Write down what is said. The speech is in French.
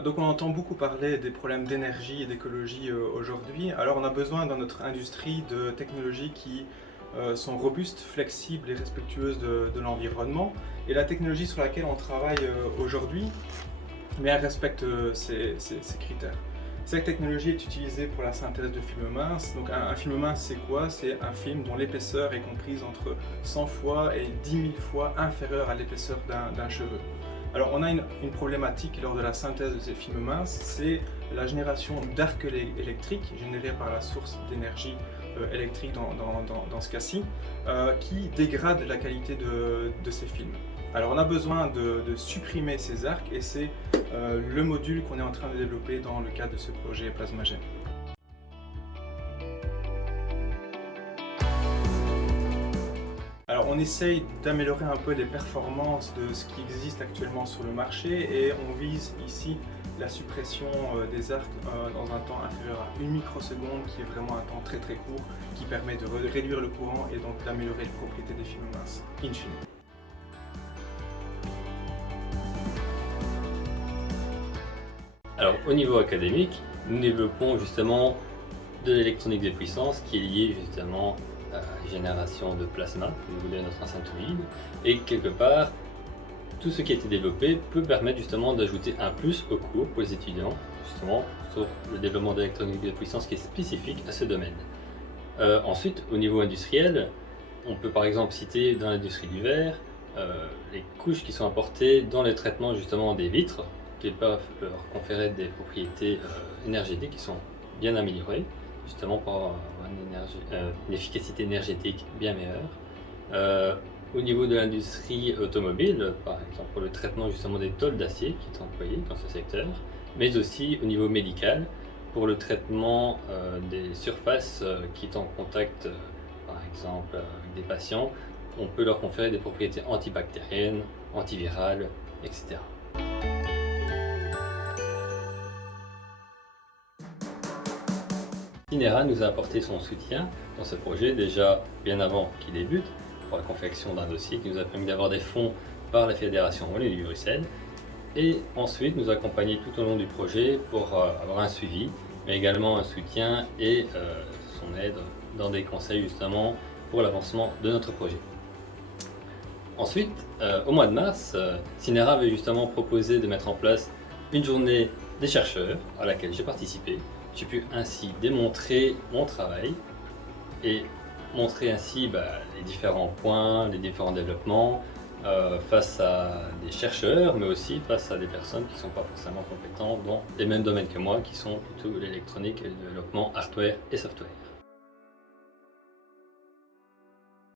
Donc on entend beaucoup parler des problèmes d'énergie et d'écologie aujourd'hui. Alors on a besoin dans notre industrie de technologies qui sont robustes, flexibles et respectueuses de l'environnement. Et la technologie sur laquelle on travaille aujourd'hui, mais elle respecte ces critères. Cette technologie est utilisée pour la synthèse de films minces. Donc un film mince, c'est quoi? C'est un film dont l'épaisseur est comprise entre 100 fois et 10 000 fois inférieure à l'épaisseur d'un cheveu. Alors on a une problématique lors de la synthèse de ces films minces, c'est la génération d'arcs électriques générés par la source d'énergie électrique dans ce cas-ci, qui dégrade la qualité de ces films. Alors on a besoin de supprimer ces arcs et c'est le module qu'on est en train de développer dans le cadre de ce projet Plasmagène. Alors on essaye d'améliorer un peu les performances de ce qui existe actuellement sur le marché et on vise ici la suppression des arcs dans un temps inférieur à 1 microseconde qui est vraiment un temps très court qui permet de réduire le courant et donc d'améliorer les propriétés des films minces, in fine. Alors au niveau académique, nous développons justement de l'électronique de puissance qui est liée justement à la génération de plasma au niveau de notre enceinte fluide et quelque part tout ce qui a été développé peut permettre justement d'ajouter un plus au cours pour les étudiants justement sur le développement d'électronique de puissance qui est spécifique à ce domaine. Ensuite au niveau industriel, on peut par exemple citer dans l'industrie du verre les couches qui sont apportées dans le traitement justement des vitres qui peuvent leur conférer des propriétés énergétiques qui sont bien améliorées, justement pour avoir une efficacité énergétique bien meilleure. Au niveau de l'industrie automobile, par exemple pour le traitement justement des tôles d'acier qui sont employées dans ce secteur, mais aussi au niveau médical pour le traitement des surfaces qui sont en contact, par exemple avec des patients, on peut leur conférer des propriétés antibactériennes, antivirales, etc. Synera nous a apporté son soutien dans ce projet déjà bien avant qu'il débute pour la confection d'un dossier qui nous a permis d'avoir des fonds par la Fédération Wallonie-Bruxelles et ensuite nous accompagner tout au long du projet pour avoir un suivi mais également un soutien et son aide dans des conseils justement pour l'avancement de notre projet. Ensuite, au mois de mars, Synera avait justement proposé de mettre en place une journée des chercheurs à laquelle j'ai participé. J'ai pu ainsi démontrer mon travail et montrer ainsi les différents points, les différents développements face à des chercheurs, mais aussi face à des personnes qui ne sont pas forcément compétentes dans les mêmes domaines que moi, qui sont plutôt l'électronique et le développement hardware et software.